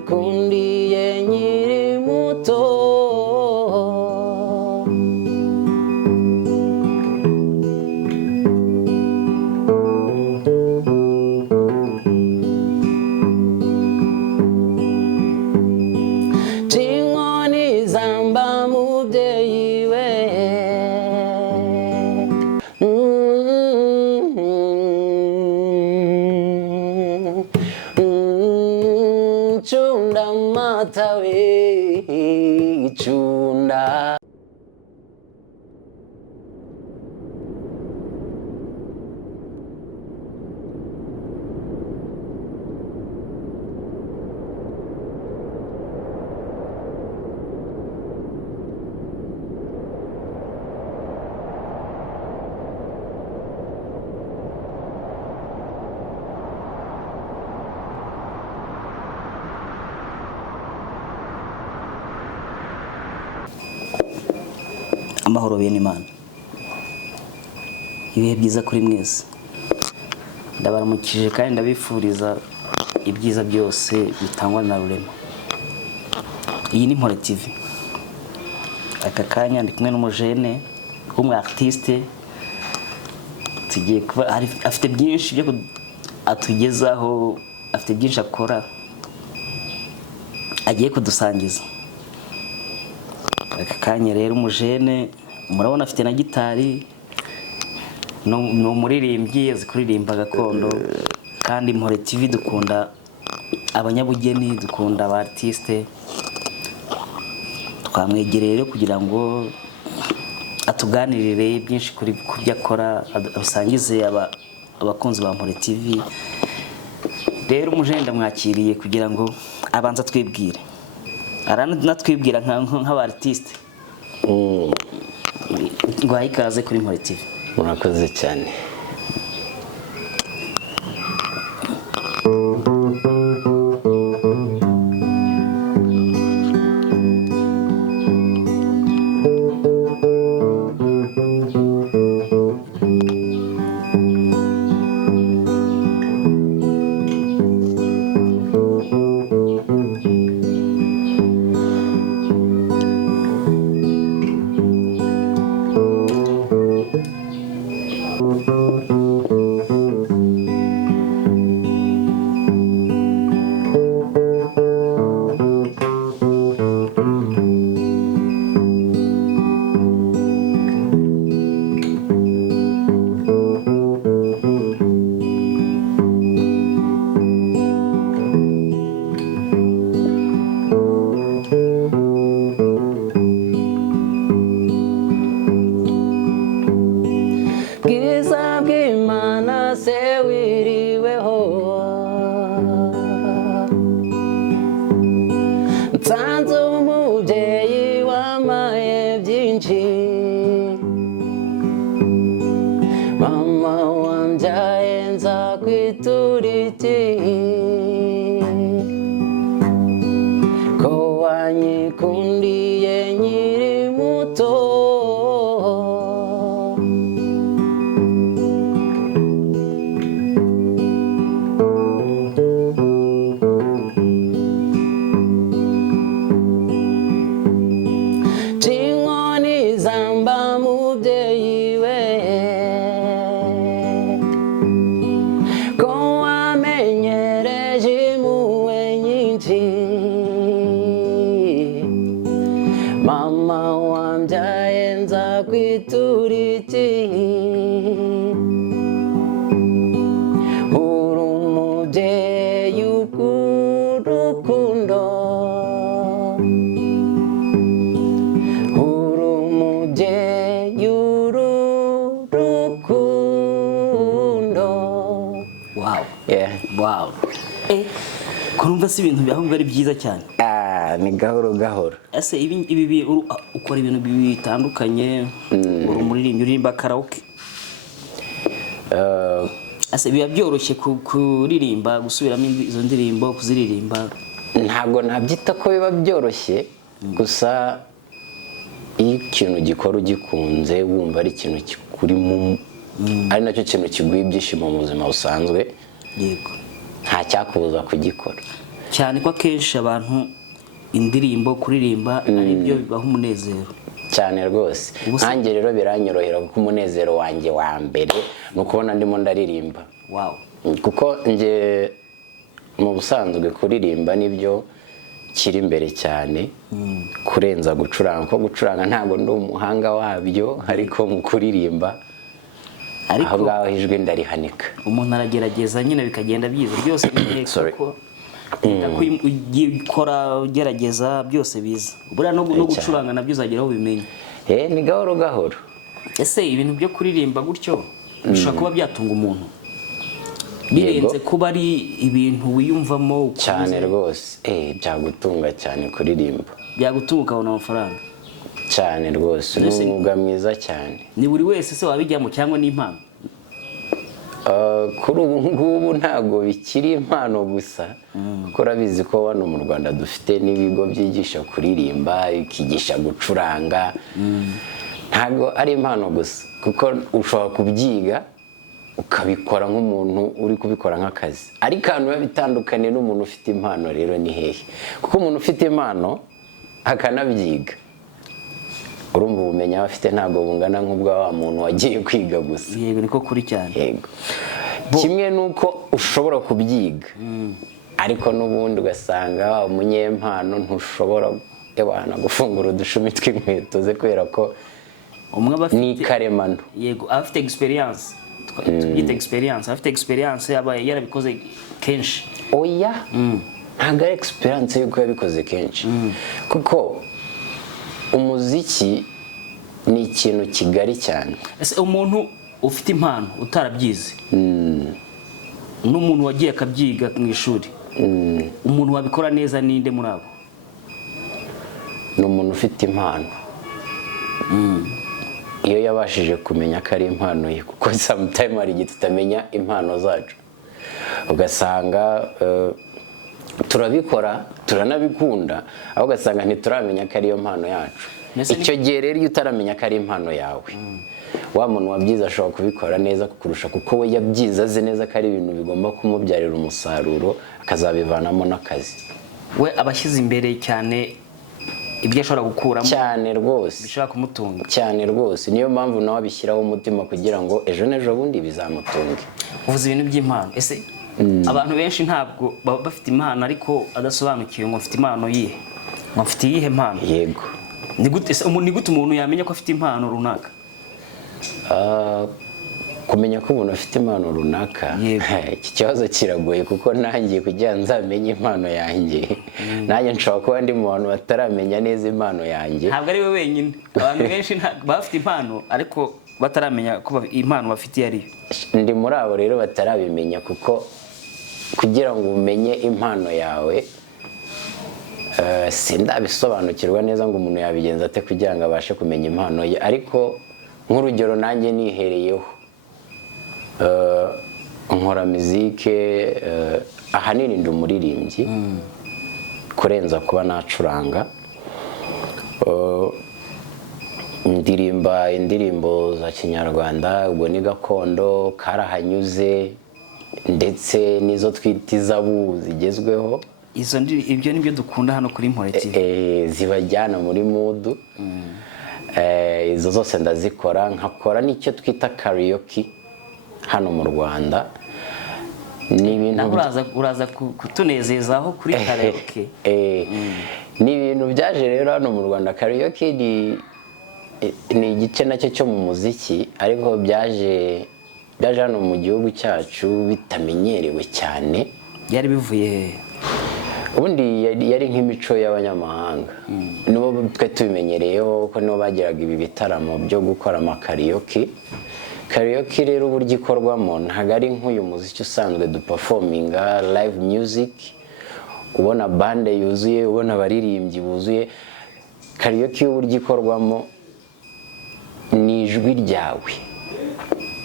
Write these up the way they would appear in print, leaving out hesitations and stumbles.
wanyikundiye nkiri muto Chinkoni zamba mubyeyi we Chunda mata we chunda amahoro bene Imana ibihe byiza kuri mwese ndabaramukije kandi ndabifuriza ibyiza byose bitangwa na Rurema. Iyi ni Mpore TV. Aka kanya ndi kumwe n'umujene w'umu artiste tugiye kuba afite byinshi byo atugezaho, afite byinshi akora agiye kudusangiza. Aka kanya rero umujene murabona afite na gitari no muririmbyi azi kuririmba gakondo kandi Mpore TV dukunda abanyabugeni, dukunda aba artiste. Twamwegereye rero kugira ngo atuganirire byinshi kuri kubyo akora, abisangize abakunzi ba Mpore TV. Rero umujene ndamwakiriye kugira ngo abanza twibwire, aranatwibwira nk'aba artiste. Ngwaye ikaze kuri Mpore TV. Murakoze cyane. Bwiza bw'Imana se wiriweho, nsanze umubyeyi wamaye byinshi, mama wambyaye nzakwitura iki, ko wanyikundiye nkiri muto. Chinkoni zamba mubyeyi we ko wamenyereje impuhwe nyinshi, mama wambyaye nzakwitura iki, uri umubyeyi w'urukundo, uri umubyeyi w'urukundo. Wow. Yeah. Wow. Kurumva si ibintu byahubwo ari byiza cyane. Ni gahoro gahoro. Ese ibi ukora ibintu bitandukanye, uri umuririmbyi uririmba karaoke. Ese biba byoroshye kuririmba, gusubiramo izo ndirimbo, kuziririmba? Ntabwo nabyita ko biba byoroshye, gusa iyo ikintu gikora ugikunze wumva ari ikintu kikurimo, ari nacyo kintu kiguha ibyishimo mu buzima busanzwe, yego, nta cyakubuza kugikora. cyane ko akenshi abantu indirimbo kuririmba ari byo bibaha umunezero cyane rwose. Nanjye rero biranyorohera kuko umunezero wanjye wa mbere ni ukubona ndimo ndaririmba. Wow. Kuko nge mu busanzwe kuririmba nibyo kiri imbere cyane kurenza gucuranga. Ko gucuranga ntabwo ndi umuhanga wabyo, ariko mu kuririmba aho ngaho ijwi ndarihanika. Umuntu aragerageza nyine bikagenda byiza byose Sorry. kuko ukora ugerageza byose biza. Buriya no gucuranga nabyo uzageraho ubimenye. Ni gahoro gahoro. Ese ibintu byo kuririmba gutyo bishobora kuba byatunga umuntu birenze kuba ari ibintu wiyumvamo cyane rwose. Byagutunga cyane kuririmba, byagutunga ukabona amafaranga cyane rwose. Ni umwuga mwiza cyane. Ni buri wese se wabijyamo cyangwa ni impano? Kuri ubu ngubu ntabwo bikiri impano gusa, kuko urabizi ko hano mu Rwanda dufite n'ibigo byigisha kuririmba, bikigisha gucuranga. Ntabwo ari impano gusa, kuko ushobora kubyiga ukabikora nk'umuntu uri kubikora nk'akazi. Ariko ahantu biba bitandukanye n'umuntu ufite impano rero ni hehe? Kuko umuntu ufite impano akanabyiga, urumva ubumenyi aba afite ntabwo bungana nk'ubwa wa muntu wagiye kwiga gusa. Yego, niko kuri cyane. Yego. Kimwe nuko ushobora kubyiga, ariko n'ubundi ugasanga umunyempano ntushobora gufungura udushumi tw'inkweto ze kubera ko ni karemano. Yego, afite experience. Tubyita experience. Afite experience aba yarabikoze kenshi. Oya, ntabwo ari experience yuko yabikoze kenshi, kuko umuziki ni ikintu kigari cyane. Ese umuntu ufite impano utarabyize n'umuntu wagiye akabyiga mu ishuri, umuntu wabikora neza ninde muri abo? Ni umuntu ufite impano. Iyo yabashije kumenya ko ari impano ye, kuko sometimes hari igihe tutamenya impano zacu, ugasanga turabikora turanabikunda, aho ugasanga ntituramenya ko ariyo mpano yacu. Icyo gihe rero iyo utaramenya ko ari impano yawe, wa muntu wabyize ashobora kubikora neza kukurusha, kuko we yabyize azi neza ko ari ibintu bigomba kumubyarira umusaruro, akazabivanamo n'akazi. We abashyize imbere cyane ibyo ashobora gukuramo cyane rwose, bishobora kumutunga cyane rwose. Niyo mpamvu nawe abishyiraho umutima kugira ngo ejo n'ejo bundi bizamutunge. Uvuze ibintu by'impano. Ese abantu benshi ntabwo baba bafite impano ariko adasobanukiwe ngo mfite impano yihe, ngo mfite iyihe mpano. Yego. Ni gute umuntu yamenya ko afite impano runaka? Kumenya ko umuntu afite impano runaka, iki kibazo kiragoye, kuko nanjye kugira nzamenye impano yanjye, nanjye nshobora kuba ndi mu bantu bataramenya neza impano yanjye. Ntabwo ari we wenyine, abantu benshi bafite impano ariko bataramenya ko impano bafite iyo ariyo. Ndi muri abo rero batarabimenya, kuko kugira ngo umenye impano yawe sindabisobanukirwa neza ngo umuntu yabigenza ate kugira ngo abashe kumenya impano ye. Ariko nk'urugero nanjye nihereyeho, nkora muzike, ahanini ndi umuririmbyi kurenza kuba nacuranga. Ndirimba indirimbo za Kinyarwanda, ubwo ni gakondo, karahanyuze, ndetse n'izo twita izabu zigezweho. Ibyo nibyo dukunda hano kuri Mpore TV. Zibajyana muri mood. Izo zose ndazikora, nkakora n'icyo twita karaoke hano mu Rwanda. Ni ibintu uraza kutunezezaho kuri karaoke. Ni ibintu byaje rero hano mu Rwanda. Karaoke ni igice nacyo cyo mu muziki, ariko byaje hano mu gihugu cyacu bitamenyerewe cyane. Byari bivuye ubundi yari nk'imico y'abanyamahanga, nibo twe tubimenyereyeho ko nibo bagiraga ibi bitaramo byo gukora amakaraoke. Karaoke rero uburyo ikorwamo ntabwo ari nk'uyu muziki usanzwe duperforminga live music, ubona bande yuzuye, ubona abaririmbyi buzuye. Karaoke uburyo ikorwamo ni ijwi ryawe.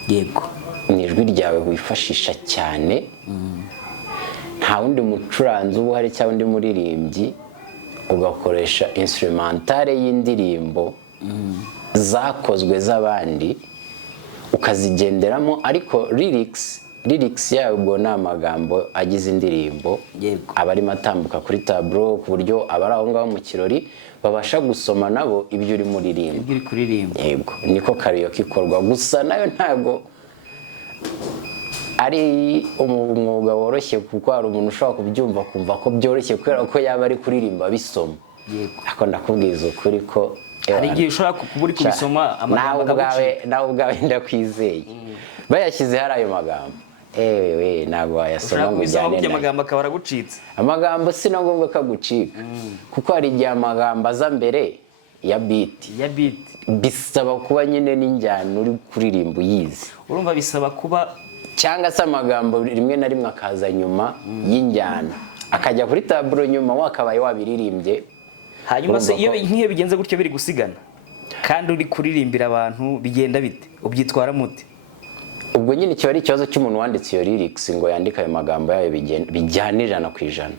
Yego, ni ijwi ryawe wifashisha cyane. Nta wundi mucuranzi uba uhari cyangwa undi muririmbyi, ugakoresha instrumentale y'indirimbo zakozwe z'abandi ukazigenderamo, ariko lyrics lyrics yayo ubwo ni amagambo agize indirimbo Yego. aba arimo atambuka kuri tableau ku buryo abari aho ngaho mu kirori babasha gusoma nabo ibyo uri muririmba. ibyo uri kuririmba. Yego, niko karaoke ikorwa, gusa nayo ntabwo ari umwuga woroshye kuko hari umuntu ushobora kubyumva kumva ko byoroshye kubera ko yaba ari kuririmba bisoma. Yego. Ako ndakubwiza ukuri ko Hari igihe ushobora kuba uri kubisoma amagambo akagucika. nawe ubwawe ndakwizeye bayashyize hari ayo magambo ewe ntabwo wayasoma ngo ujyane nayo. Amagambo akaba aragucitse. Amagambo si na ngombwa ko agucika kuko hari igihe amagambo aza mbere ya beat. Bisaba kuba nyine n'injyana uri kuririmba uyizi. Urumva bisaba kuba cyangwa se amagambo rimwe na rimwe akaza nyuma y'injyana akajya kuri taburo nyuma wakabaye wabiririmbye. Hanyuma se nk'iyo bigenze gutyo biri gusigana kandi uri kuririmbira abantu bigenda bite? Ubyitwara mute? Ubwo nyine kiba ari ikibazo cy'umuntu wanditse iyo lyrics ngo yandike ayo magambo yayo bijyana 100%.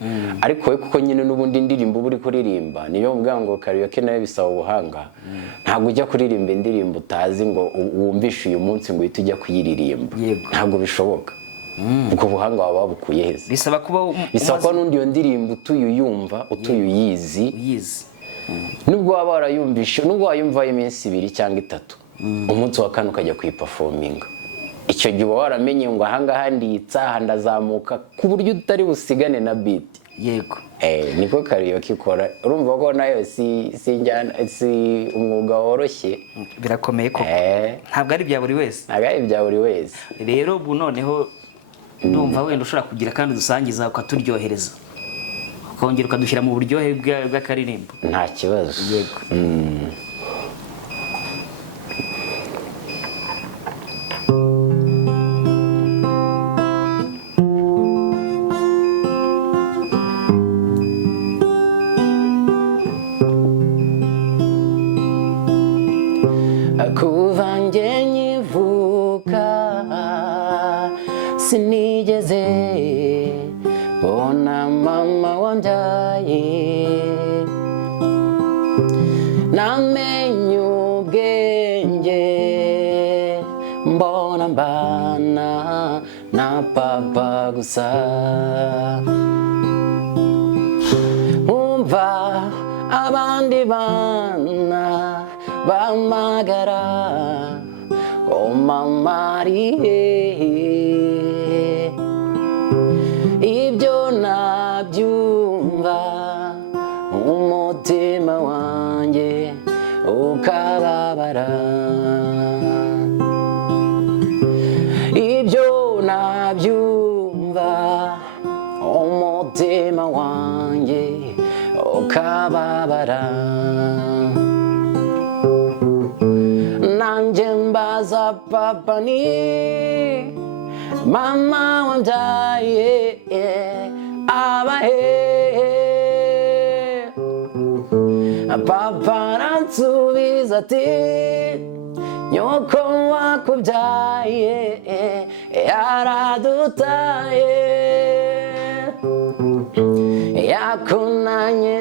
Ariko we kuko nyine n'ubundi indirimbo uri kuririmba niyo mvuga ngo karaoke nayo bisaba ubuhanga. Ntabwo ujya kuririmba indirimbo utazi ngo wumvishe uyu munsi ngo uhite ujya kuyiririmba. Ntabwo bishoboka. Ubwo buhanga waba wabukuye heza. Bisaba ko n'undi iyo ndirimbo utuyuyumva utuyuyizi. Nubwo waba warayumvishe nubwo wayumva iminsi 2 cyangwa 3 umunsi wa kane ukajya kuyiperforminga. Icyo gihe uba waramenye ngo ahangaha nditsa ndazamuka ku buryo utari busigane na beat. Yego. Niko karaoke ikora. Urumva ko nayo si umwuga woroshye. Birakomeye ko. Ntabwo ari bya buri wese. Ntabwo ari bya buri wese. Rero ubu noneho ndumva wenda ushobora kugira kandi dusangiza ukaturyohereza. Ukongera ukadushyira mu buryohe bw'akaririmbo. Nta kibazo. Yego. Kuva njye nkivuka sinigeze mbona mama wambyaye. Namenye ubwenge mbona mbana na papa gusa. Umva abandi bana bamagara oh mama arihe. Ibyo nabyumva umutima wanjye ukababara. Ibyo nabyumva umutima wanjye ukababara. Nanjye mbaza papa ni mama wambyaye abahe. Papa aransubiza ati nyoko wakubyaye yaradutaye. Yakunanye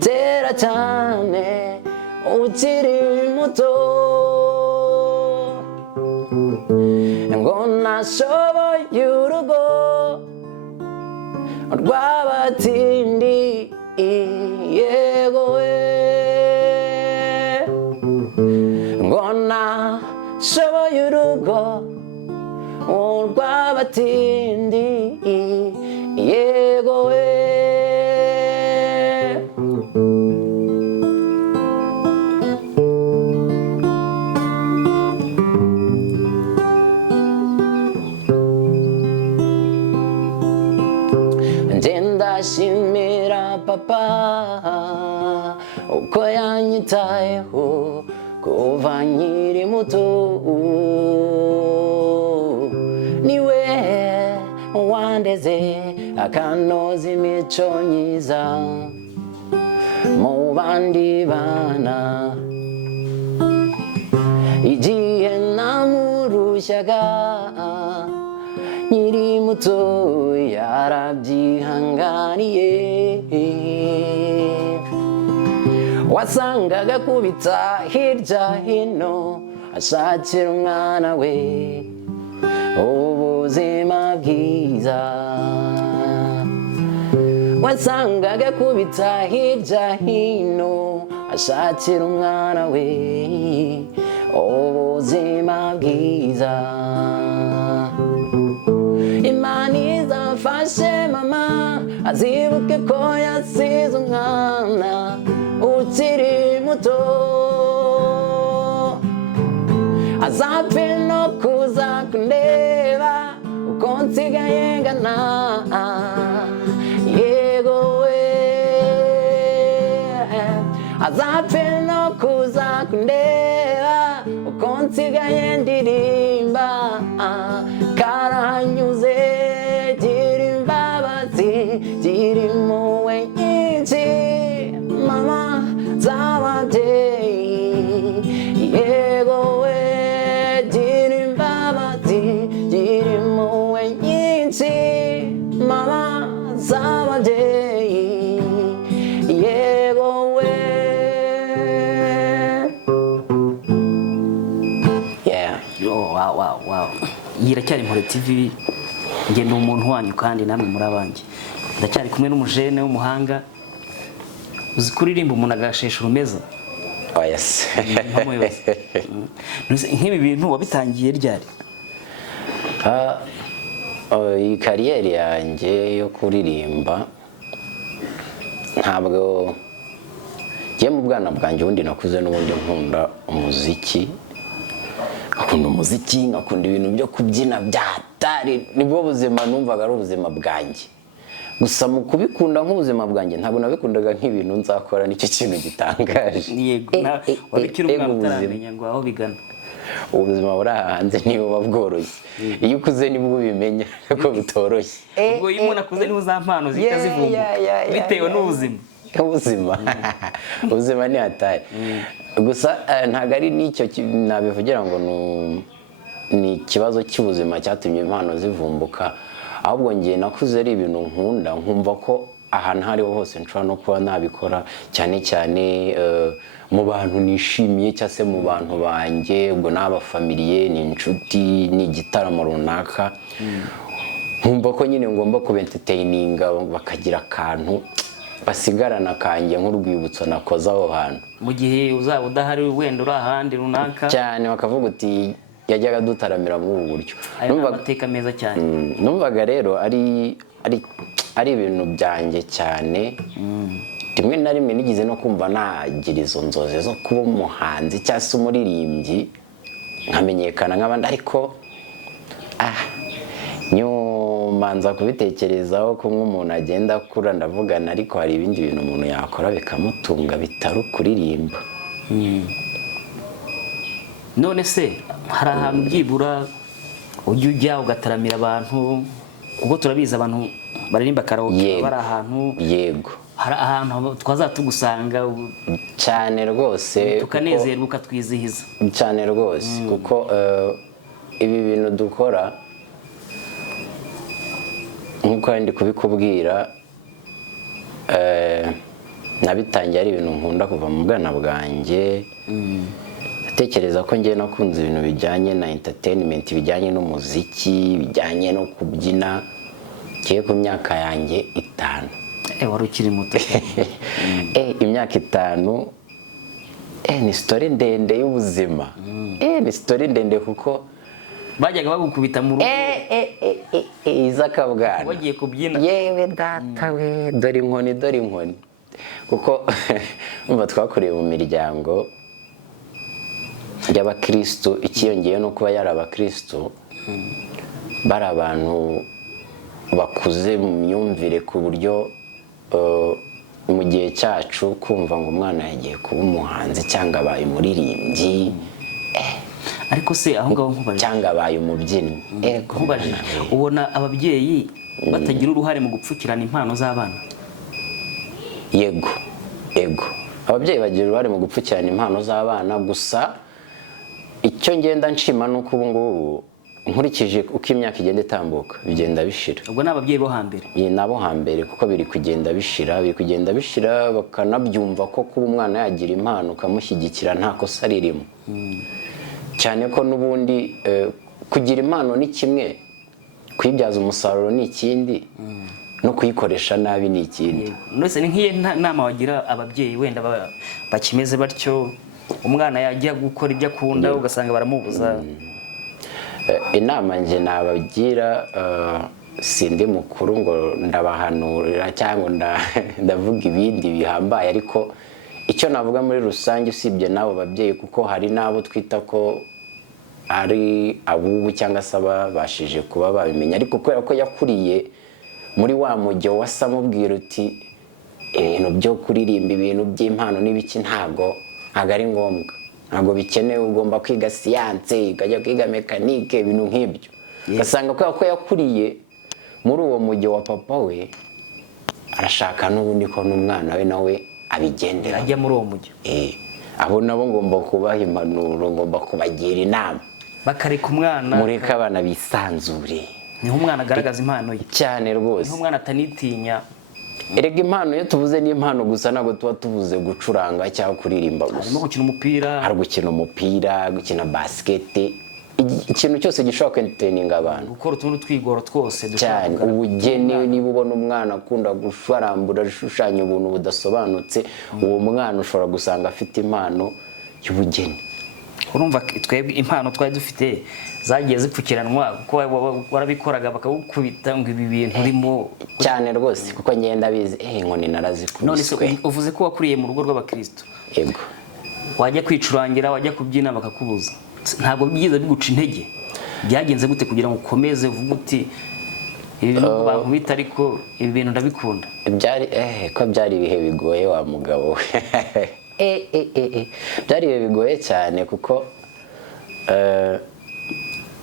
tera cyane ukiri muto ngo nashoboye urugo rw'abatindi. Yego we ngo nashoboye urugo rw'abatindi. Yego we ndashimira papa uko yanyitayeho kuva nkiri muto. Niwe wandeze akanoza imico myiza mu bandi bana. Igihe namurushyaga nkiri muto yarabyihanganiye. Wasangaga kubita hirya hino ashakira umwana we ubuzima bwiza. Wasangaga kubita hirya hino ashakira umwana we ubuzima bwiza. Imana izafashe mama azibuke ko yasize umwana ukiri muto, azapfe no kuza kundeba uko nsigaye ngana. Yego we, azapfe no kuza kundeba uko nsigaye ndirimba. Karanyuze gira imbabazi gira impuhwe nyinshi mama z'ababyeyi. Yego we, gira imbabazi gira impuhwe nyinshi mama z'ababyeyi. Yego we. Yeah. Wow. Iyi iracyari Impore TV, njye ndi umuntu wanyu kandi namwe muri abanjye. Ndacyari kumwe n'umujene w'umuhanga uzi kuririmba umuntu agashesha urumeza. Oya se. Nk'ibi bintu wabitangiye ryari? Iyi kariyeri yanjye yo kuririmba ntabwo njye mu bwana bwanjye ubundi nakuze n'ubundi nkunda umuziki, ngakunda ibintu byo kubyina byatari, nibwo buzima numvaga ari ubuzima bwanjye. Gusa mu kubikunda nk'ubuzima bwanjye ntabwo nabikundaga nk'ibintu nzakora, nicyo kintu gitangaje. Yego, wabikira umwana utaramenya ngo aho bigana. Ubuzima buri aha hanze niba buba bworoshye, iyo ukuze nibwo ubimenya ko butoroshye. Ubwo iyo umuntu akuze niho za mpano zihita zivumbuka bitewe n'ubuzima. Ubuzima ni hatari. Gusa ntabwo ari n'icyo nabivugira ngo ni ikibazo cy'ubuzima cyatumye impano zivumbuka, ahubwo ngiye nakuze ari ibintu nkunda, nkumva ko ahantu aho ariho hose nshobora no kuba nabikora, cyane cyane mu bantu nishimiye cyangwa se mu bantu banjye, ubwo n'abafamiliye, ni inshuti, ni igitaramo runaka, nkumva ko nyine ngomba kubentertaininga bakagira akantu basigarana kanjye nk'urwibutso nakoze aho hantu. Mu gihe uzaba udahari wenda uri ahandi runaka cyane bakavuga uti yajyaga dutaramira muri ubu buryo. Ayo ni amateka meza cyane. Numvaga rero ari ibintu byanjye cyane. Rimwe na rimwe nigize no kumva nagira izo nzozi zo kuba umuhanzi cyangwa se umuririmbyi nkamenyekana nk'abandi, ariko nyuma nza kubitekerezaho ko nk'umuntu agenda akura ndavugana, ariko hari ibindi bintu umuntu yakora bikamutunga bitari ukuririmba. None se hari ahantu byibura ujya ujya ugataramira abantu, kuko turabizi abantu baririmba karaoke bari ahantu? Yego, hari ahantu twazatugusanga cyane rwose tukanezerwa ukatwizihiza cyane rwose, kuko ibi bintu dukora nk'uko ndi kubikubwira, nabitangiye ari ibintu nkunda kuva mu bwana bwanjye. Ndatekereza ko njye nakunze ibintu bijyanye na entertainment, bijyanye n'umuziki, bijyanye no kubyina kiye ku myaka yanjye 5. Wari ukiri muto. Imyaka 5 ni story ndende y'ubuzima. Ni story ndende kuko bajyaga bagukubita mu rugo izakabwana wagiye kubyina. Yewe data we, dore inkoni kuko umva twakoreye mu miryango y'abakristo, ikiyongeye no kuba yari abakristo, bari abantu bakuze mu myumvire ku buryo mu gihe cyacu kumva ngo umwana yagiye kuba umuhanzi cyangwa abaye umuririmbyi, ariko se aho ngaho nkubajije cyangwa abaye umubyinnyi, nkubajije ubona ababyeyi batagira uruhare mu gupfukirana impano z'abana? Yego, ababyeyi bagira uruhare mu gupfukirana impano z'abana, gusa icyo ngenda nshima nuko ubu ngubu nkurikije uko imyaka igenda itambuka bigenda bishira. Ubwo ni ababyeyi bo hambere? Nabo hambere, kuko biri kugenda bishira, bakanabyumva ko kuba umwana yagira impano ukamushyigikira nta kosa ririmo. cyane ko n'ubundi kugira impano ni kimwe, kuyibyaza umusaruro ni ikindi, no kuyikoresha nabi ni ikindi. Nose ni nk'iye nama wagira ababyeyi wenda bakimeze batyo, umwana yajya gukora ibyo akunda ugasanga baramubuza? Inama nje nabagira, sindi mukuru ngo ndabahanurira cyangwa ndavuga ibindi bihambaye, ariko icyo navuga muri rusange usibye n'abo babyeyi, kuko hari n'abo twita ko ari abubu cyangwa se ababashije kuba babimenya, ariko kubera ko yakuriye muri wa mujyo wasa mubwira uti ibintu byo kuririmba ibintu by'impano n'ibiki ntago ari ngombwa, ntago bikenewe, ugomba kwiga siyanse, ukajya kwiga mekanike, ibintu nk'ibyo. Ugasanga kubera ko yakuriye muri uwo mujyo wa papa we, arashaka n'ubundi ko n'umwana we nawe abigendera, ajya muri uwo mujyo. Abo nabo ngomba kubaha impanuro, ngomba kubagira inama, bakareka umwana, mureke abana bisanzure, niho umwana agaragaza impano ye cyane rwose, niho umwana atanitinya. Erega impano iyo tuvuze ni impano gusa, ntabwo tuba tuvuze gucuranga cyangwa kuririmba gusa. Harimo gukina umupira, hari gukina umupira, gukina basiketi, ikintu cyose gishobora kwenteringa abantu, gukora utundi twigoro twose cyane. Ubugeni, niba ubona umwana akunda gushwarambura ashushanya ubuntu budasobanutse, uwo mwana ushobora gusanga afite impano y'ubugeni. Urumva twebwe impano twari dufite zagiye zipfukiranwa, kuko warabikoraga bakagukubita ngo ibi bintu urimo cyane rwose, kuko ngenda bizi inkoni narazikubiswe. None se uvuze ko wakuriye mu rugo rw'abakristo, yego, wajya kwicurangira, wajya kubyina bakakubuza, ntabwo byiza biguca intege? Byagenze gute kugira ngo ukomeze uvuge uti ibi bintu bankubita ariko ibi bintu ndabikunda? Byari ibihe bigoye wa mugabo we. Byari ibihe bigoye cyane, kuko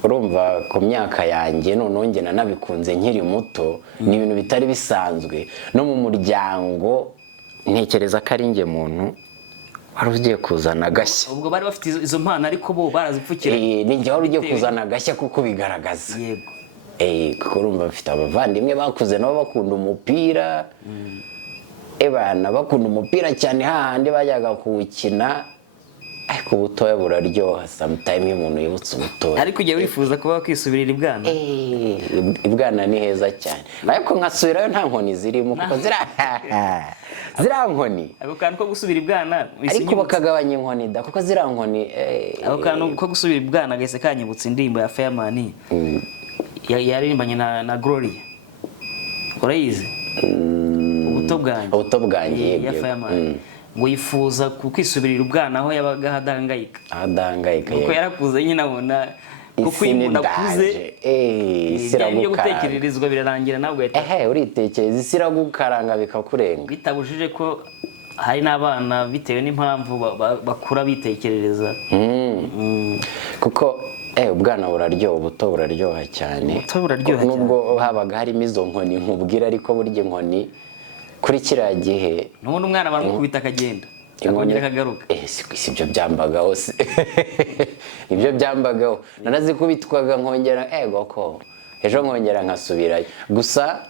urumva ku myaka yanjye noneho njye nanabikunze nkiri muto, ni ibintu bitari bisanzwe no mu muryango. Ntekereza ko ari njye muntu wari ugiye kuzana agashya. Ubwo bari bafite izo mpano ariko bo barazipfukiranye? Ni njye wari ugiye kuzana agashya kuko bigaragaza. Yego. Kuko urumva bafite abavandimwe bakuze nabo bakunda umupira, bana bakunda umupira cyane, hahandi bajyaga kuwukina, ariko ubutoya buraryoha sometime iyo umuntu yibutse ubutoya. Ariko ujya wifuza kuba wakwisubirira ibwana? Ibwana ni heza cyane, ariko nkasubirayo nta nkoni zirimo, kuko ziriya nkoni, ako kantu ko gusubira ibwana, ariko bakagabanya inkoni da, kuko ziriya nkoni, ako kantu ko gusubira ibwana gahise kanyibutsa indirimbo ya Fireman yaririmbanye na Gloria, urayizi? Ubuto bwanjye ya Fireman, ngo yifuza kukwisubirira ubwana aho yabaga hadangayika, kuko yarakuze nyine abona kuko iyo umuntu akuze ibyo gutekererezwa birarangira, ntabwo uritekereza, isi iragukaranga bikakurenga, bitabujije ko hari n'abana bitewe n'impamvu bakura bitekerereza. Kuko ubwana buraryoha, ubuto buraryoha cyane, nubwo habaga harimo izo nkoni nkubwira, ariko burya inkoni kuri kiriya gihe n'ubundi umwana baramukubita akagenda akongera akagaruka. Si ibyo byambagaho se. Ibyo byambagaho, narazikubitwaga nkongera ejo nkongera nkasubirayo. Gusa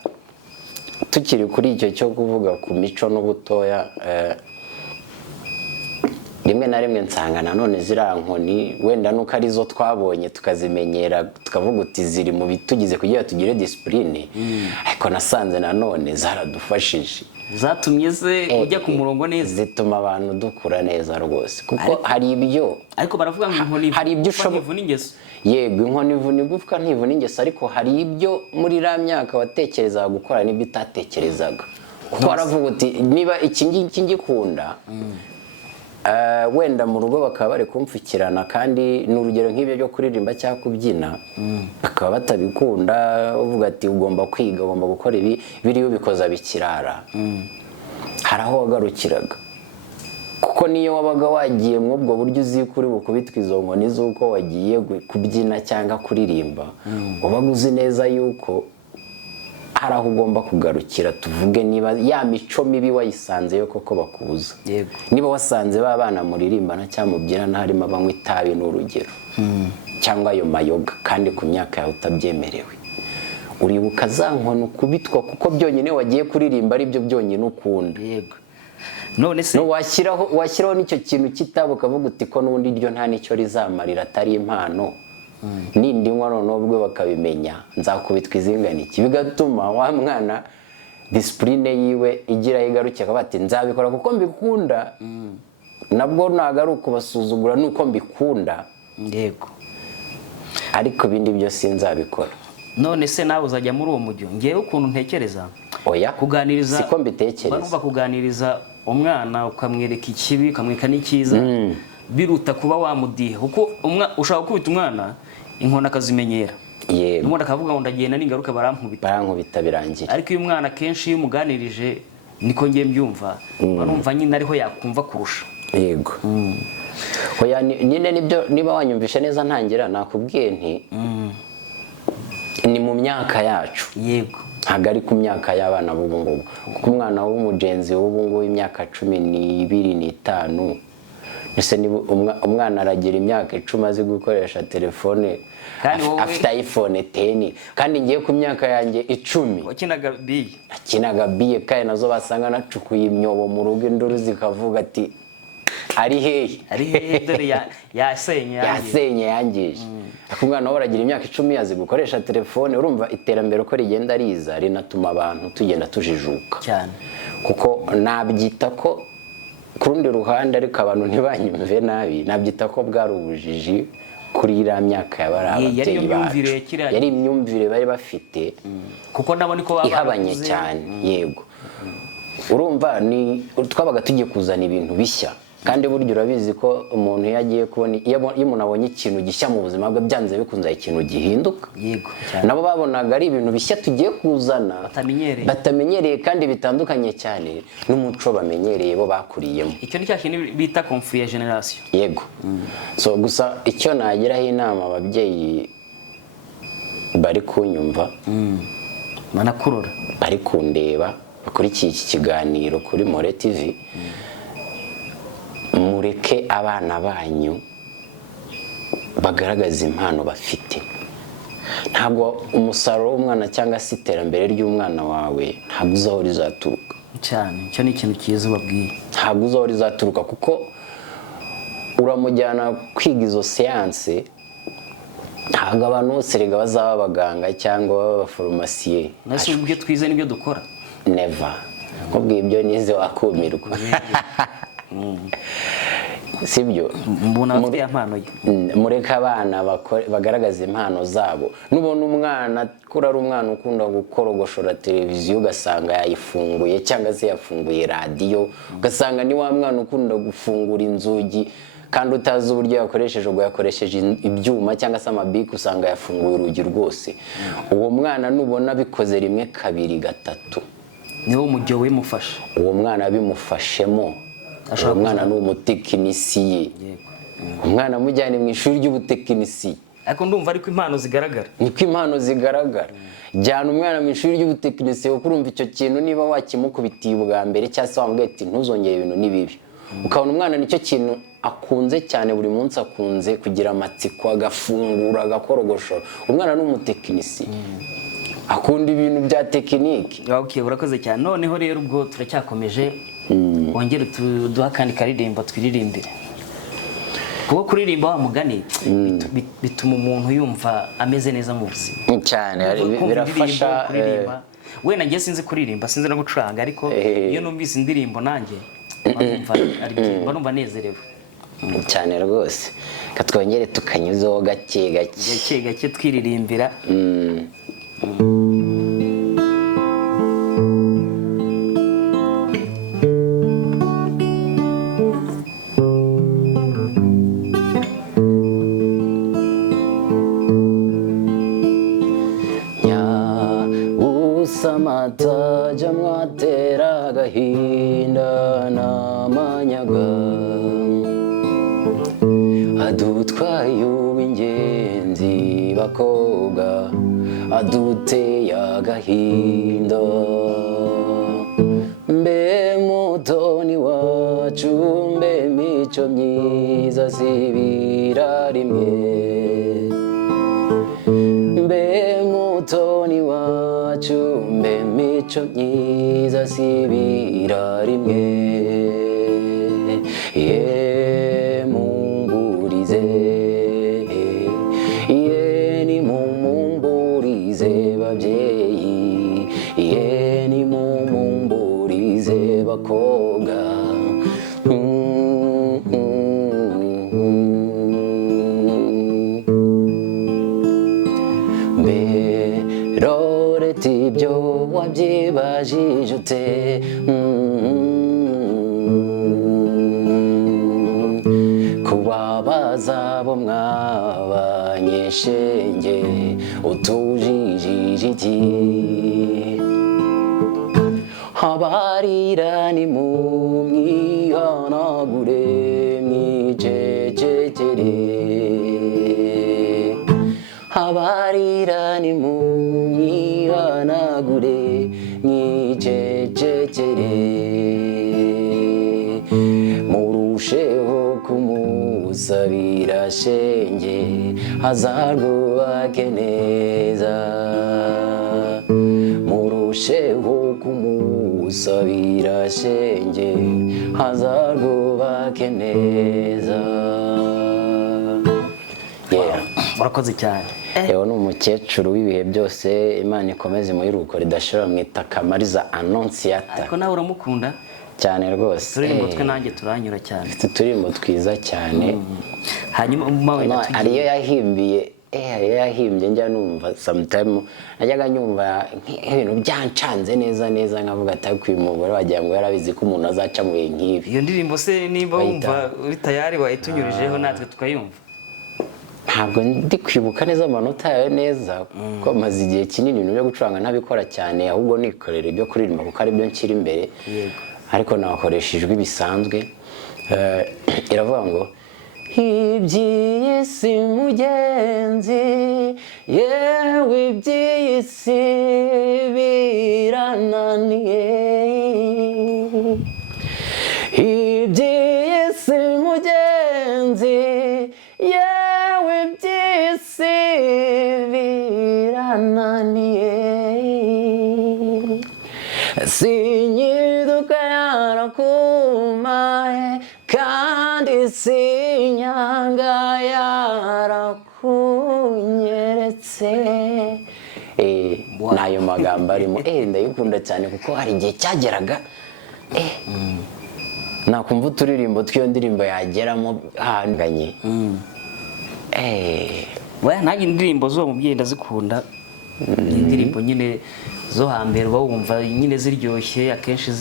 tukiri kuri icyo cyo kuvuga ku mico n'ubutoya, rimwe na rimwe nsanga nanone ziriya nkoni wenda nuko arizo twabonye tukazimenyera, tukavuga uti ziri mu bitugize kugira tugire disipurine, ariko nasanze nanone zaradufashije, zatumye ze ujya ku murongo neza, zituma abantu dukura neza rwose, kuko hari ibyo, ariko baravuga ngo inkoni hari ibyo ivuna ingeso. Yego, inkoni ivuna igufwa ntivuna ingeso, ariko hari ibyo muri iriya myaka watekerezaga gukora n'ibyo utatekerezaga, kuko waravuga uti niba iki ngiki ngikunda, wenda mu rugo bakaba bari kumfukirana, kandi n'urugero nk'ibyo byo kuririmba cyangwa kubyina bakaba batabikunda, uvuga ati ugomba kwiga, ugomba gukora ibi, biriyo bikoza bikirara, hari aho wagarukiraga, kuko niyo wabaga wagiye muri ubwo buryo uzi kuri bukubitwa izo nkoni z'uko wagiye kubyina cyangwa kuririmba, wabaga uzi neza yuko hari aho ugomba kugarukira. Tuvuge niba ya mico mibi wayisanzeyo koko bakubuza, niba wasanze ba bana muririmbana cyangwa mubyinana harimo abanywa itabi n'urugero, cyangwa ayo mayoga, kandi ku myaka yawe utabyemerewe, uribuka za nkoni ukubitwa, kuko byonyine wagiye kuririmba ari byo byonyine ukunda. none se no washyiraho n'icyo kintu kitabo ukavuga uti ko n'ubundi ryo nta nicyo rizamarira atari impano nindi nywa noneho ubwo bakabimenya nzakubitwa izingana iki, bigatuma wa mwana disipurine yiwe igira igaruke akavuga ati nzabikora kuko mbikunda, nabwo ntabwo ari ukubasuzugura nuko mbikunda, yego, ariko ibindi byo sinzabikora. none se nawe uzajya muri uwo mujyo? ngewe ukuntu ntekereza, oya kuganiriza siko mbitekereza, barumva kuganiriza umwana ukamwereka ikibi ukamwereka n'icyiza biruta kuba wamudiha, kuko ushaka gukubita umwana inkoni akazimenyera, yego ubundi akavuga ngo ndagenda n'ingaruka barankubita birangira. ariko iyo umwana kenshi iyo umuganirije, niko ngiye mbyumva, barumva nyine ariho yakumva kurusha. Yego. Oya nyine nibyo, niba wanyumvisha neza ntangira nakubwiye nti ni mu myaka yacu, yego, ntabwo ari ku myaka y'abana b'ubu ngubu, kuko umwana w'umugenzi w'ubu ngubu imyaka 12 n'itanu, ese umwana aragira imyaka 10 azi gukoresha telefone, afite iPhone 10, kandi ngiye ku myaka yanjye 10 akinaga biye kandi nazo basanga nacukuye imyobo mu rugo, induru zikavuga ati ari hehe dore yasenye yangije. Umwana we aragira imyaka 10 azi gukoresha telefone. Urumva iterambere uko rigenda riza rinatuma abantu tugenda tujijuka cyane, kuko nabyita ko ku rundi ruhande, ariko abantu ntibanyumve nabi, nabyita ko bwari ubujiji kuri iriya myaka y'abari ababyeyi bacu, yari imyumvire bari bafite, kuko nabo niko ihabanye cyane. Yego, urumva ni twabaga tugiye kuzana ibintu bishya, kandi burya urabizi ko umuntu iyo agiye kubona, iyo umuntu abonye ikintu gishya mu buzima bwe, byanze bikunze ikintu gihinduka. Yego, nabo babonaga ari ibintu bishya tugiye kuzana batamenyereye kandi bitandukanye cyane n'umuco bamenyereye bo bakuriyemo. Icyo ni cya kintu bita conflit ya generation. Yego. So gusa icyo nagiraho inama ababyeyi bari kunyumva, manakurura, bari kundeba, bakurikiye iki kiganiro kuri More TV, mureke abana banyu bagaragaza impano bafite. Ntabwo umusaruro w'umwana cyangwa se iterambere ry'umwana wawe ntabwo uzi aho rizaturuka cyane. Icyo ni ikintu cyiza ubabwiye, ntabwo uzi aho rizaturuka, kuko uramujyana kwiga izo siyanse, ntabwo abantu bose rega bazaba abaganga cyangwa abaforomasiye. nase ibyo twize nibyo dukora, never. Nkubwiye ibyo nize wakumirwa. Sibyo, mbona bafite impano ye. Mureka abana bagaragaza impano zabo. Nubona umwana kuri ari umwana ukunda gukorogoshora televiziyo, ugasanga yayifunguye cyangwa se yafunguye radio, ugasanga ni wa mwana ukunda gufungura inzugi kandi utazi uburyo yakoresheje, ubwo yakoresheje ibyuma cyangwa se amabiki, usanga yafunguye urugi rwose. Uwo mwana nubona bikoze rimwe kabiri gatatu, niwo mujyo wimufasha, uwo mwana bimufashemo, uwo mwana ni umutekinisiye. Umwana mujyane mu ishuri ry'ubutekinisiye. Ariko ndumva ariko impano zigaragara, niko impano zigaragara. Jyana umwana mu ishuri ry'ubutekinisiye, kuko urumva icyo kintu niba wakimukubitiye ubwa mbere cyangwa se wamubwiye ati ntuzongere ibintu nibibi, ukabona umwana nicyo kintu akunze cyane, buri munsi akunze kugira amatsiko, agafungura agakorogoshora. Umwana ni umutekinisiye, akunda ibintu bya tekinike. Okay, urakoze cyane. Noneho rero ubwo turacyakomeje, wongere duha kandi karirimbo twiririmbire, kuko kuririmba wa mugani bituma umuntu yumva ameze neza mu buzima cyane, birafasha. Wenda ngiye sinzi kuririmba, sinzi no gucuranga, ariko iyo numvise indirimbo nanjye numva nezerewe cyane rwose. Katwongere tukanyuzeho gake gake twiririmbira. Samataja mwatera agahinda n'amanyaga, adutwaye uw'ingenzi bakobwa, aduteye agahinda. Mbe mutoni wacu, mbe mico myiza zibira rimwe, mbe mutoni wacu, mbe mico myiza zibira rimwe. ye mumburize, ye nimumumburize babyeyi, ye nimumumburize bakobwa. Rorete ibyo wabyibajije ute, kubabaza bo mwabanyeshenge utujijije iki, abarira nimumwihanagure mwicecekere, abarira nimumwihanagure mwicecekere, murusheho kumusabira shenge azarwubake neza, murusheho kumusabira shenge azarwubake neza. murakoze cyane. Yewe ni umukecuru w'ibihe byose, Imana ikomeze imuhiruko ridashira, mwita Kamariza Annonciata. Ariko nawe uramukunda cyane rwose. turirimbo twe nanjye turanyura cyane, turimbo twiza cyane. hanyuma ariyo yahimbiye yahimbye njya numva sometime najyaga nyumva nk'ibintu byancanze neza nkavuga ati uyu mugore wagira ngo yarabizi ko umuntu azaca mu bintu nk'ibi. Iyo ndirimbo se nimba wumva uri tayari wayitunyurijeho natwe tukayumva? Ntabwo ndi kwibuka neza amanota yawe neza kuko maze igihe kinini ibintu byo gucuranga ntabikora cyane, ahubwo nikorera ibyo kuririmba kuko ari byo nshyira imbere. Ariko nakoresha ijwi bisanzwe. Iravuga ngo iby'isi mugenzi, yewe iby'isi birananiye, iby'isi mugenzi, yewe iby'isi birananiye, sinyiduka yarakumaye kandi sinyanga yarakunyeretse. Nayo magambo arimo ndayikunda cyane kuko hari igihe cyageraga nakumva uturirimbo tw'iyo ndirimbo yageramo hanganye. Nanjye indirimbo zo mubyeyi ndazikunda, indirimbo nyine zo hambere uba wumva nyine ziryoshye, akenshi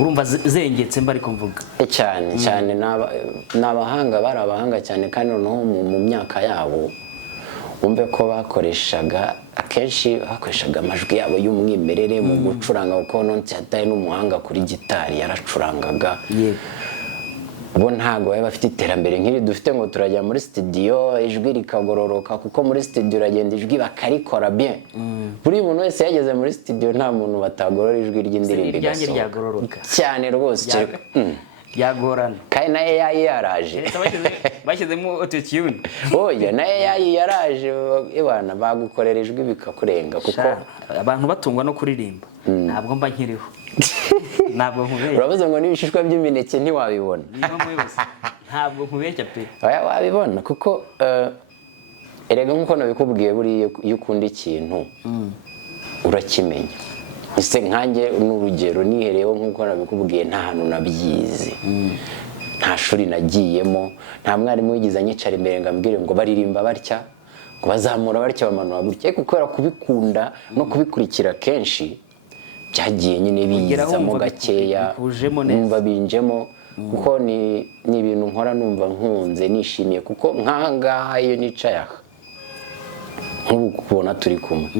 urumva zengetse mba ariko mvuga cyane n'abahanga, bari abahanga cyane kandi noneho mu myaka yabo wumve ko bakoreshaga amajwi yabo y'umwimerere mu gucuranga, kuko Annonciata n'umuhanga kuri gitari yaracurangaga. Bo ntago baba bafite iterambere nk'iri dufite ngo turajya muri studio ijwi rikagororoka, kuko muri studio uragenda ijwi bakarikora bien. Buri muntu wese yageze muri studio nta muntu batagorora ijwi ry'indirimbo igasohoka cyane rwose. Yagorana kandi nayo yaraje bashyizemo autotune. Oya nayo yaraje ibana bagukorera ijwi bikakurenga, kuko abantu batungwa no kuririmba. Ntabwo mba nkiriho, ntabwo nkubeshya. Uravuze ngo n'ibishishwa by'imineke ntiwabibona? Ntabwo nkubeshya pe. Oya wabibona, kuko erega nk'uko nabikubwiye, buriya iyo ukunda ikintu urakimenya. Ese nkanjye n'urugero nihereyeho nk'uko nabikubwiye, nta hantu nabyize, nta shuri nagiyemo, nta mwarimu wigize anyicara imbere ngo ambwire ngo baririmba batya, ngo bazamura batya, bamanura gutya. Ariko kubera kubikunda no kubikurikira kenshi byagiye nyine bizamo gakeya, numva binjemo, kuko ni ibintu nkora numva nkunze nishimiye. Kuko nkangaha iyo nicaye aha nk'ubu kubona turi kumwe,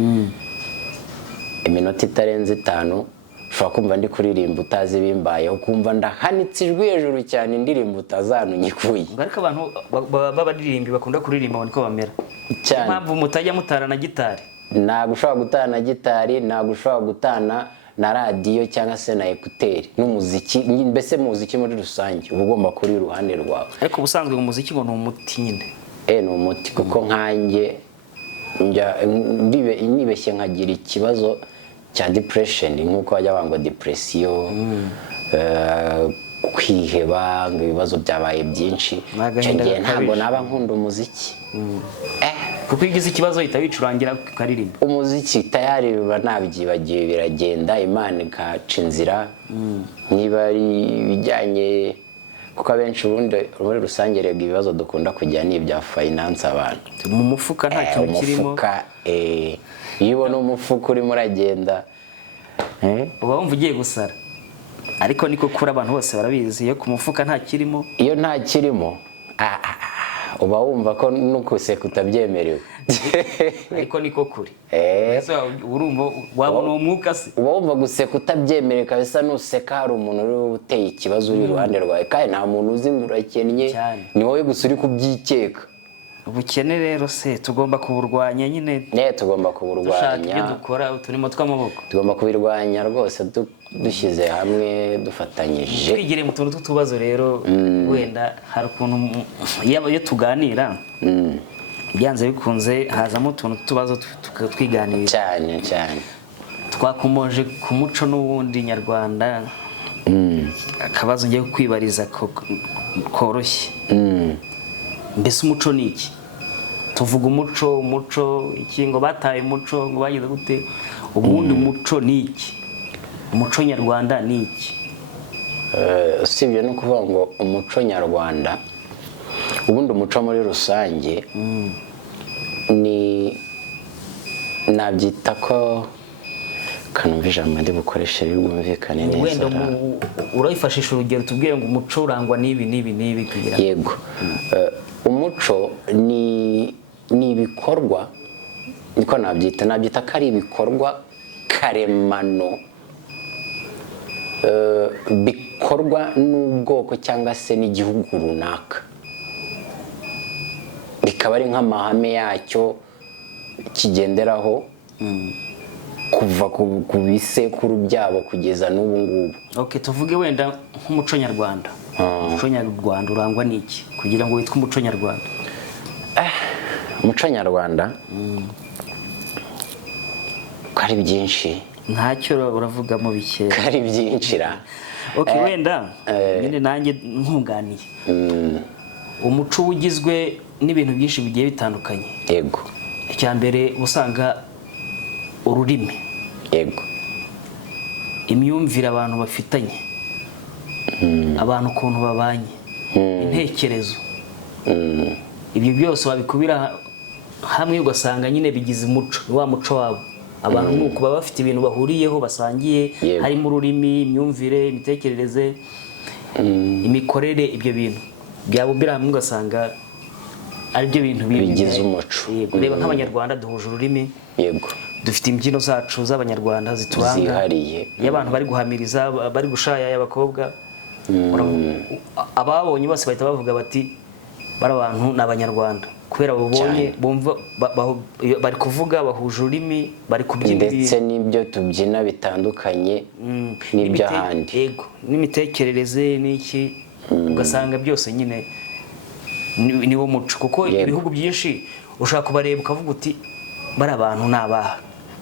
iminota itarenze 5 ushobora kumva ndi kuririmba utazi bimbayeho, kumva ndahanitse ijwi hejuru cyane indirimbo utazanunyikuye. Ariko abantu b'abaririmbi bakunda kuririmba niko bamera cyane. Mpamvu mutajya mutana na gitari? Ntabwo ushobora gutana na gitari, ntabwo ushobora gutana na radiyo cyangwa se na ekuteri n'umuziki, mbese muziki muri rusange uba ugomba kuri iruhande rwawe. Ariko ubusanzwe mu muziki ngo ni umuti nyine. Ni umuti, kuko nkanjye nibeshye nkagira ikibazo cya depression, nk'uko bajya banga depression, kwiheba ngo ibibazo byabaye byinshi icyo gihe ntabwo naba nkunda umuziki kuko iyo ugize ikibazo uhita wicurangira ukaririmba umuziki tayari biba nabyibagiwe biragenda Imana ikaca inzira niba ari ibijyanye kuko abenshi ubundi muri rusange rega ibibazo dukunda kujya ni ibya finance abantu mu mufuka nta kintu kirimo iyo ubona umufuka urimo uragenda uba wumva ugiye gusara ariko niko kuri abantu bose barabizi iyo ku mufuka nta kirimo iyo nta kirimo uba wumva ko n'ukuseka utabyemerewe ariko niko kuri urumva wabona uwo mwuka se uba wumva guseka utabyemerewe kabisa nuseka hari umuntu uri uteye ikibazo uri iruhande rwawe kandi nta muntu uzi ngo urakennye ni wowe gusa uri kubyikeka ubukene rero se tugomba kuburwanya nyine tugomba kuburwanya ibyo dukora uturimo tw'amaboko tugomba kubirwanya rwose dushyize hamwe dufatanyije twigire mu tuntu tw'utubazo rero wenda hari ukuntu iyo tuganira byanze bikunze hazamo utuntu tw'utubazo twiganira cyane twakomoje ku muco n'ubundi nyarwanda akabazo ngiye kwibariza koroshye mbese umuco ni iki tuvuga umuco iki ngo bataye umuco ngo bagize gute ubundi umuco ni iki umuco nyarwanda ni iki usibye no kuvuga ngo umuco nyarwanda ubundi umuco muri rusange ni nabyita ko kanumva ijambo ndi bukoreshe rwumvikane neza wenda urayifashisha urugero tubwire ngo umuco urangwa n'ibi kugira yego umuco ni ibikorwa niko nabyita ko ari ibikorwa karemano bikorwa n'ubwoko cyangwa se n'igihugu runaka bikaba ari nk'amahame yacyo kigenderaho kuva ku bisekuru byabo kugeza n'ubu ngubu tuvuge wenda nk'umuco nyarwanda umuco nyarwanda urangwa n'iki kugira ngo witwe umuco nyarwanda umuco nyarwanda ko ari byinshi ntacyo uravugamo bike ko ari byinshi wenda nyine nanjye ntunganiye umuco ugizwe n'ibintu byinshi bigiye bitandukanye yego icya mbere usanga ururimi yego imyumvire abantu bafitanye abantu ukuntu babanye intekerezo ibyo byose wabikubira hamwe ugasanga nyine bigize umuco wa muco wabo abantu nuko baba bafite ibintu bahuriyeho basangiye harimo ururimi imyumvire imitekerereze imikorere ibyo bintu byabumbira hamwe ugasanga ari byo bintu bigize umuco reba nk'abanyarwanda duhuje ururimi yego dufite imbyino zacu z'abanyarwanda zituranga zihariye iyo abantu bari guhamiriza bari gushaya abakobwa ababonye bose bahita bavuga bati bari abantu ni abanyarwanda kubera babonye bumva bari kuvuga bahuje ururimi bari kubyina ndetse n'ibyo tubyina bitandukanye n'iby'ahandi yego n'imitekerereze n'iki ugasanga byose nyine niwo muco kuko ibihugu byinshi ushaka kubareba ukavuga uti bari abantu ni abaha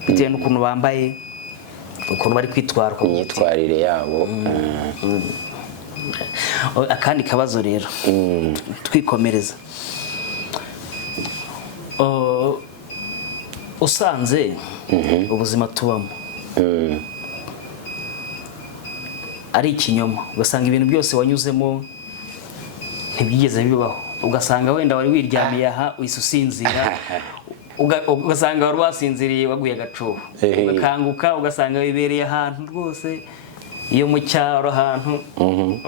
bitewe n'ukuntu bambaye ukuntu bari kwitwara imyitwarire yabo akandi kabazo rero twikomereza usanze ubuzima tubamo ari ikinyoma ugasanga ibintu byose wanyuzemo ntibyigeze bibaho ugasanga wenda wari wiryamiye aha wise usinzira ugasanga wari wasinziriye waguye agacuho ugakanguka ugasanga wibereye ahantu rwose iyo mu cyaro ahantu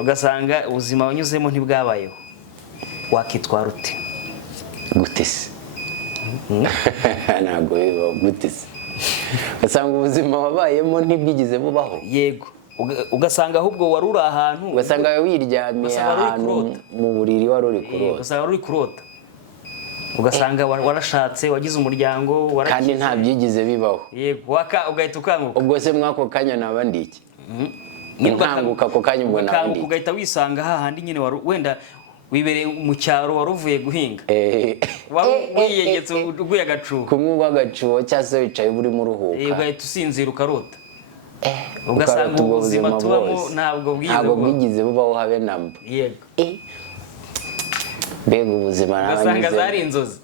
ugasanga ubuzima wanyuzemo ntibwabayeho wakitwara ute gute se ntabwo bibaho gute se ugasanga ubuzima wabayemo ntibwigeze bubaho yego ugasanga ahubwo wari uri ahantu ugasanga wiryamiye ahantu mu buriri wari uri kurota ugasanga wari uri kurota ugasanga warashatse wagize umuryango kandi nta byigize bibaho yego ugahita ukanguka ubwo se mwako kanya naba ndi iki inkanguka ako kanya ubwo naba ndi iki ugahita wisanga hahandi nyine wenda wibereye mu cyaro wari uvuye guhinga wiyegetse uguye agacuho kumwe ugwa agacuho cyangwa se wicaye urimo uruhuka ugahita usinzira ukarota ugasanga ukarota ubwo ubuzima tubamo bwose. ntabwo ntabwo bwigize bubaho habe namba. yego Mbega ubuzima ugasanga zari inzozi.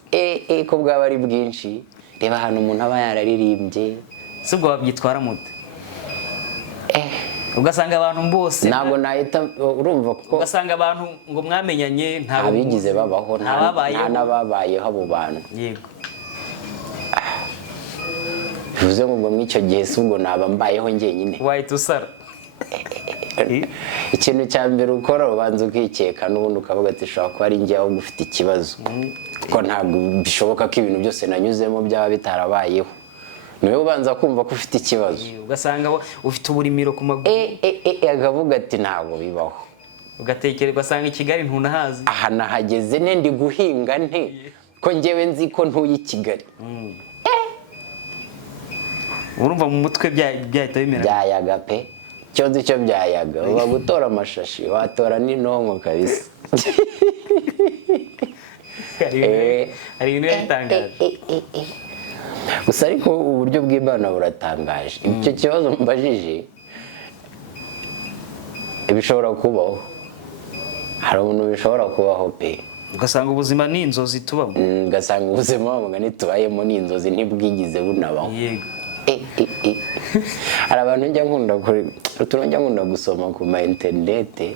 ko bwaba ari bwinshi. Reba ahantu umuntu aba yararirimbye, si ubwo wabyitwara mute? Ugasanga abantu bose ntabwo nahita urumva kuko ugasanga abantu ngo mwamenyanye ntabwo abigize babaho, nta n'ababayeho abo bantu. yego bivuze ngo ubwo mw'icyo gihe si ubwo naba mbayeho njyenyine. wahita usara. Ikintu cya mbere ukora ubanza ukikeka n'ubundi ukavuga ati ushobora kuba ari njye ahubwo ufite ikibazo, kuko ntabwo bishoboka ko ibintu byose nanyuzemo byaba bitarabayeho. niwe ubanza kumva ko ufite ikibazo, ugasanga ufite uburimiro ku maguru, akavuga ati ntabwo bibaho. ugatekereza ugasanga i Kigali ntunahazi, aha nahageze ne ndi guhinga nte ko njyewe nzi ko ntuye i Kigali. urumva mu mutwe byahita bimera byayaga pe, cyo nzi cyo byayaga. uba gutora amashashi watora n'intonko kabisa. hari ibintu bitangaje. Gusa ariko uburyo bw'Imana buratangaje. Icyo kibazo mbajije bishobora kubaho, hari umuntu bishobora kubaho pe, ugasanga ubuzima ni inzozi tubamo, ugasanga ubuzima bamugani tubayemo ni inzozi ntibwigize bunabaho. yego hari abantu njya nkunda gusoma ku ma interinete,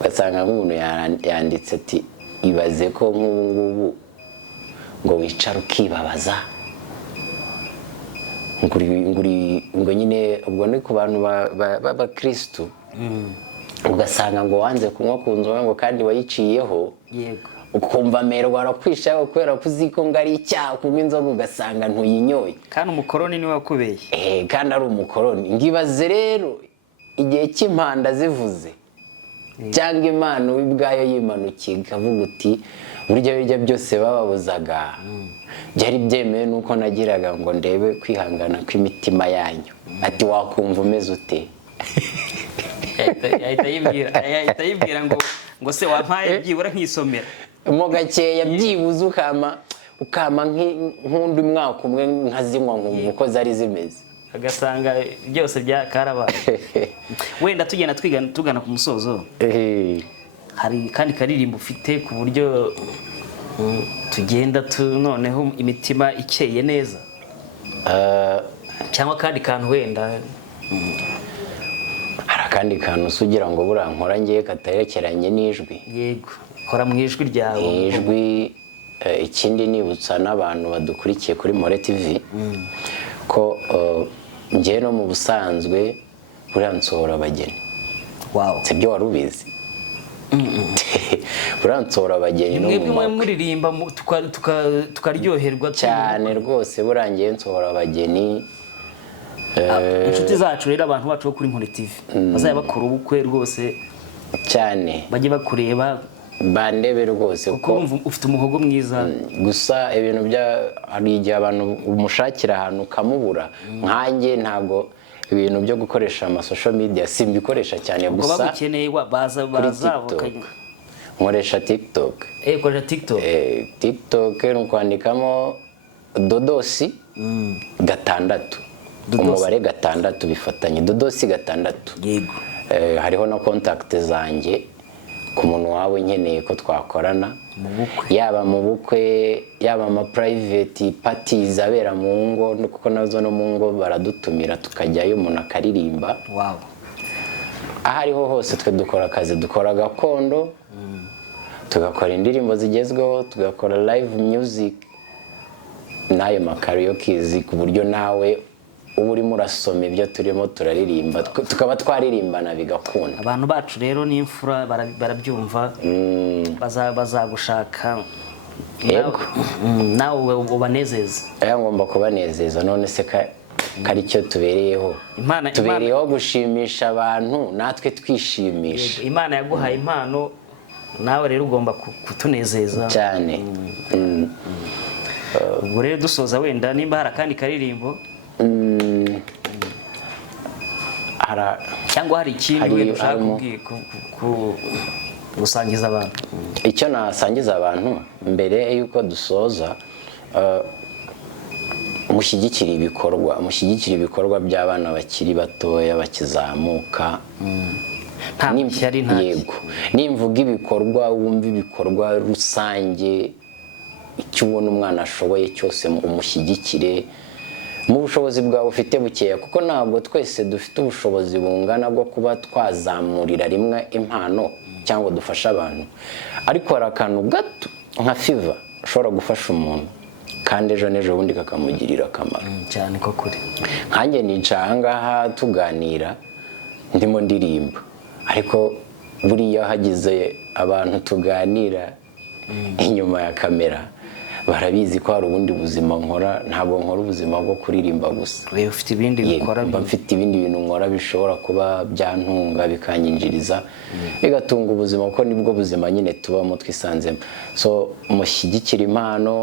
ugasanga nk'umuntu yanditse ati ibaze ko nk'ubu ngubu ngo wicara ukibabaza ngo nyine ubwo ni ku bantu b'abakirisitu, ugasanga ngo wanze kunywa ku nzoga ngo kandi wayiciyeho, yego ukumva amerwa arakwishaho kubera ko uzi ko ngo ari icyaha kunywa inzoga, ugasanga ntuyinyoye kandi umukoroni niwe wakubeye. kandi ari umukoroni. ngibaze rero igihe cy'impanda zivuze cyangwa Imana ubwayo yimanukiye ikavuga uti burya birya byose bababuzaga byari byemewe nuko nagiraga ngo ndebe kwihangana kw'imitima yanyu, ati wakumva umeze ute? yahita yibwira ngo se wampaye byibura nkisomera mo gakeya byibuze ukama nk'undi mwaka umwe nkazinywa nkumva uko zari zimeze, agasanga byose byakarabaye. wenda tugenda tugana ku musozo, hari kandi karirimbo ufite ku buryo tugenda noneho imitima ikeye neza, cyangwa kandi kantu wenda hari akandi kantu usugira ngo burankora ngiye katarekeranye n'ijwi. yego kora mu ijwi ryawe. ijwi ikindi nibutsa n'abantu badukurikiye kuri More TV ko njye no mu busanzwe buriya nsohora abageni. wow sibyo wari ubizi? buriya nsohora abageni no mwebwe muririmba tukaryoherwa cyane rwose. burangiye nsohora abageni. inshuti zacu rero abantu bacu bo kuri More TV bazaba bakora ubukwe rwose cyane, bajye bakureba bandebe rwose kuko ufite umuhogo mwiza. gusa ibintu hari igihe abantu umushakira ahantu ukamubura. nkanjye ntabwo ibintu byo gukoresha social media simbikoresha cyane, gusa bagukeneye baza nkoresha TikTok. koresha TikTok. TikTok ni ukwandikamo Dodosi 6, umubare 6 bifatanye, Dodosi 6. yego hariho na contact zanjye ku muntu wawe nkeneye ko twakorana, yaba mu bukwe yaba ama private parties abera mu ngo, kuko nazo no mu ngo baradutumira tukajyayo umuntu akaririmba. wow ahariho hose twe dukora akazi, dukora gakondo, tugakora indirimbo zigezweho, tugakora live music n'ayo makaraoke, ku buryo nawe ubu urimo urasoma ibyo turimo turaririmba, tukaba twaririmbana bigakunda. abantu bacu rero n'imfura barabyumva, bazagushaka nawe ubanezeza. ngomba kubanezeza, none se kari cyo tubereyeho. tubereyeho gushimisha abantu natwe twishimisha. Imana yaguhaye impano, nawe rero ugomba kutunezeza cyane. ubwo rero dusoza, wenda nimba hari akandi karirimbo cyangwa hari ikindi wenda ushaka gusangiza abantu. icyo nasangiza abantu mbere y'uko dusoza, mushyigikira ibikorwa by'abana bakiri batoya bakizamuka. nta mashyari nta yego nimvuga ibikorwa wumva ibikorwa rusange, icyo ubona umwana ashoboye cyose umushyigikire mu bushobozi bwawe ufite bukeya, kuko ntabwo twese dufite ubushobozi bungana bwo kuba twazamurira rimwe impano cyangwa dufasha abantu, ariko hari akantu gato nka fiva ushobora gufasha umuntu kandi ejo n'ejo bundi kakamugirira akamaro cyane. ko kuri nkanjye nicaye aha ngaha tuganira ndimo ndirimba, ariko buriya hagize abantu tuganira inyuma ya kamera barabizi ko hari ubundi buzima nkora, ntabwo nkora ubuzima bwo kuririmba gusa. ufite ibindi bikora, mfite ibindi bintu nkora bishobora kuba byantunga bikanyinjiriza bigatunga ubuzima, kuko nibwo buzima nyine tubamo twisanzemo. So mushyigikira impano,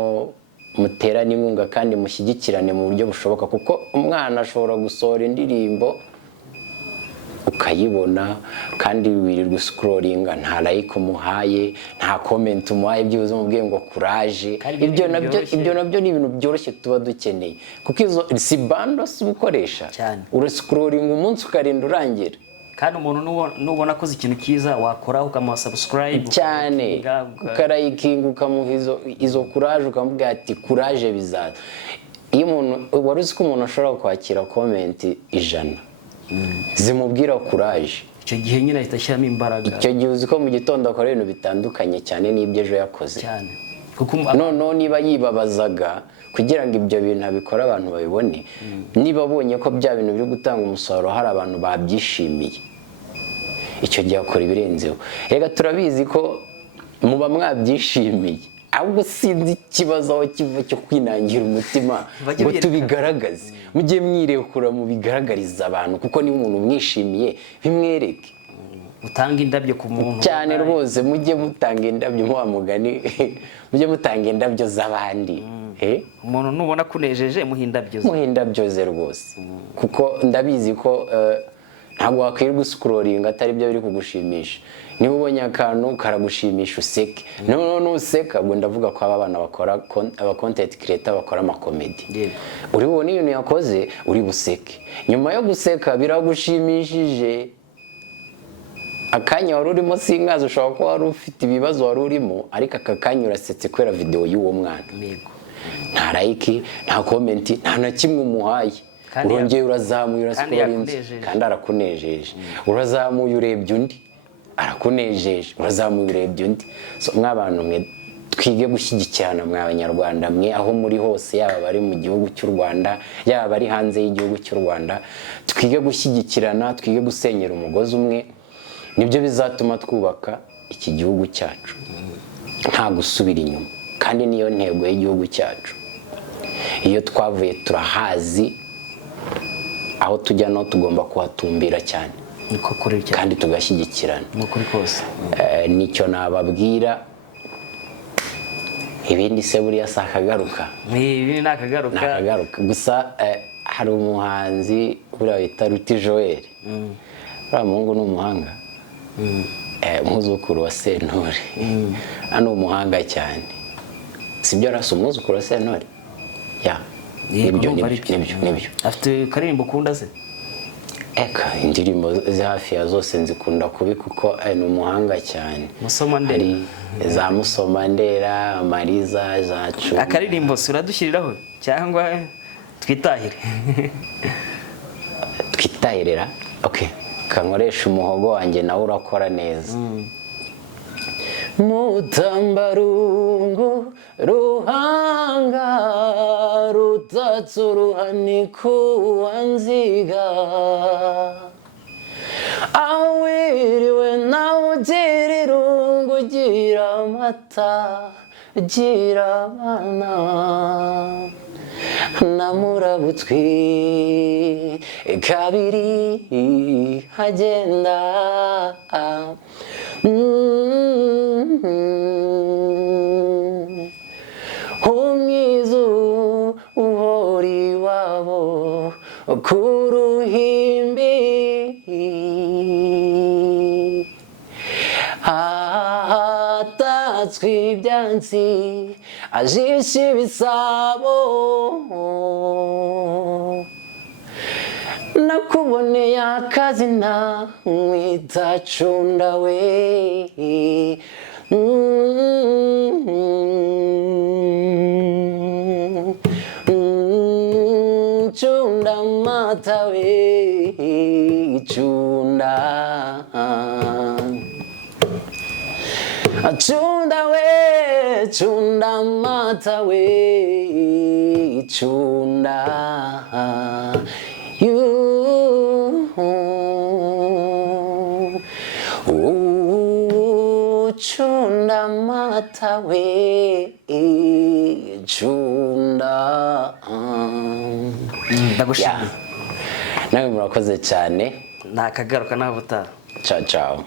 muterane inkunga kandi mushyigikirane mu buryo bushoboka, kuko umwana ashobora gusohora indirimbo ukayibona kandi wirirwa scrollinga, nta like umuhaye, nta comment umuhaye, byibuze umubwiye ngo courage. Ibyo nabyo ni ibintu byoroshye tuba dukeneye, kuko izo si bando si ukoresha urascrollinga umunsi ukarinda urangira, kandi umuntu nubona akoze ikintu cyiza wakora ukamuha subscribe cyane, ukarayikinga ukamuha izo courage, ukamubwira ati courage bizaza. Iyo umuntu wari uzi ko umuntu ashobora kwakira comment 100 zimubwira courage, icyo gihe nyine ahita ashyiramo imbaraga. Icyo gihe uzi ko mu gitondo akora ibintu bitandukanye cyane n'ibyo ejo yakoze cyane. Noneho niba yibabazaga kugira ngo ibyo bintu abikora abantu babibone, niba abonye ko bya bintu biri gutanga umusaruro hari abantu babyishimiye, icyo gihe akora ibirenzeho. Reka turabizi ko muba mwabyishimiye, ahubwo sinzi ikibazo aho kiva cyo kwinangira umutima ngo tubigaragaze. Mujye mwirekura mu bigaragariza abantu, kuko niba umuntu umwishimiye bimwereke. Utanga indabyo ku muntu cyane rwose, mujye mutanga indabyo wa mugani mujye mutanga indabyo z'abandi. Umuntu nubona kunejeje muhindabyo ze rwose, kuko ndabizi ko ntabwo wakwirirwa scrollinga atari byo biri kugushimisha. Niba ubonye akantu karagushimisha useke, noneho nuseka ubwo ndavuga ko aba bana bakora aba content creator bakora amakomedi, uri bubone ibintu yakoze uri buseke, nyuma yo guseka biragushimishije, akanya wari urimo singazi, ushobora kuba wari ufite ibibazo wari urimo, ariko aka kanya urasetse kubera video y'uwo mwana. Nta like, nta comment, nta na kimwe umuhaye, urongeye urazamuye urascrollinze kandi arakunejeje, urazamuye urebye undi arakunejeje, urazamuye urebye undi. So mw'abantu mwe twige gushyigikirana, mwa Abanyarwanda mwe aho muri hose, yaba bari mu gihugu cy'u Rwanda yaba bari hanze y'igihugu cy'u Rwanda, twige gushyigikirana, twige gusenyera umugozi umwe, nibyo bizatuma twubaka iki gihugu cyacu nta gusubira inyuma, kandi niyo ntego y'igihugu cyacu. Iyo twavuye turahazi, aho tujya no tugomba kuhatumbira cyane kandi tugashyigikirana. Nicyo nababwira, ibindi se buriya si akagaruka. Ibi ni akagaruka gusa. Hari umuhanzi buriya bita Ruti Joel, uriya muhungu ni umuhanga, umwuzukuru wa Sentore, ni umuhanga cyane, sibyo? Arasa umwuzukuru wa Sentore, nibyo. Afite karirimbo ukunda se? Indirimbo ze hafi ya zose nzikunda kubi, kuko ni umuhanga cyane. Musomandera, za Musomandera, Mariza zacu. Akaririmbo se uradushyiriraho cyangwa twitahire? Twitahirira, okay, kankoresha umuhogo wanjye nawe urakora neza. Mutambarungu ruhanga rutatse uruhaniku wanziga, awiriwe nawe ugira irungu, ugira amata ugira abana, namurabutwi kabiri hagenda, umwizu uhora iwabo ku ruhimbi, ahatatswe ibyansi ajisha ibisabo, nakuboneye akazina nkwita cunda we cunda mata we cunda cunda we cunda mata we cunda you cunda mata we cunda ndagushimiye nawe murakoze cyane nakagaruka nawe utaha ciao ciao